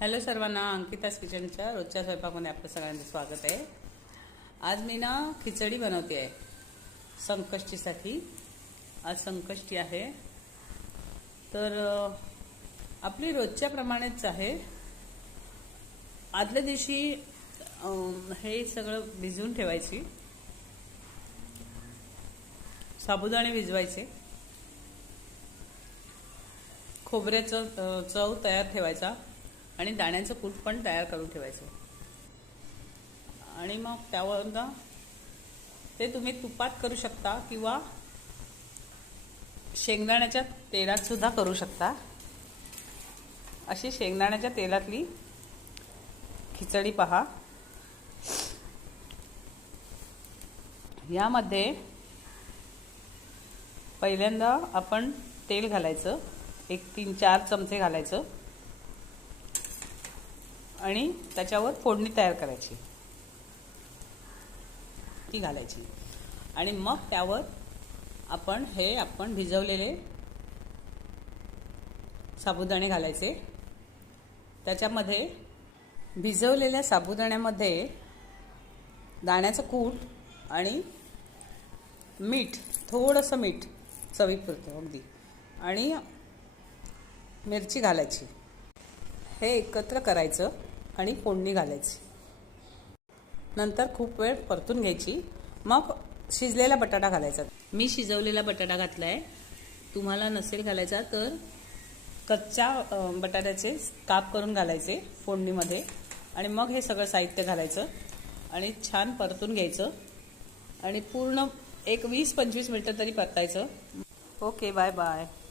Hello सर्वांना, अंकिता's किचनच्या रोजच्या स्वयंपाकामध्ये आपलं सगळ्यांचं स्वागत आहे। आज मी ना खिचडी बनवते आहे संकष्टीसाठी। आज संकष्टी आहे तर आपली रोजच्या प्रमाणेच आहे। आदल्या दिवशी हे सगळं भिजवून ठेवायची, साबुदाणे भिजवायचे, खोबऱ्याचं चव तयार ठेवायचा आणि दाण्याचं कूट पण तयार करून ठेवायचं। आणि मग त्यावर ते तुम्ही तुपात करू शकता किंवा शेंगदाण्याच्या तेलात सुद्धा करू शकता। अशी शेंगदाण्याच्या तेलातली खिचडी पहा। यामध्ये पहिल्यांदा आपण तेल घालायचं, 3-4 चमचे घालायचं आणि त्याच्यावर फोडणी तयार करायची, ती घालायची। आणि मग त्यावर आपण भिजवलेले साबुदाणे घालायचे। त्याच्यामध्ये भिजवलेल्या साबुदाण्यामध्ये दाण्याचं कूट आणि मीठ, थोडंसं मीठ चवीपुरतं अगदी, आणि मिरची घालायची। हे एकत्र करायचं आणि फोडणी घालायची। नंतर खूप वेळ परतून घ्यायची। मग शिजलेला बटाटा घालायचा। मी शिजवलेला बटाटा घातलाय, तुम्हाला नसेल घालायचा तर कच्च्या बटाट्याचे काप करून घालायचे फोडणीमध्ये। आणि मग हे सगळं साहित्य घालायचं आणि छान परतून घ्यायचं आणि पूर्ण एक 20-25 मिनिटं तरी परतायचं। Okay, bye bye.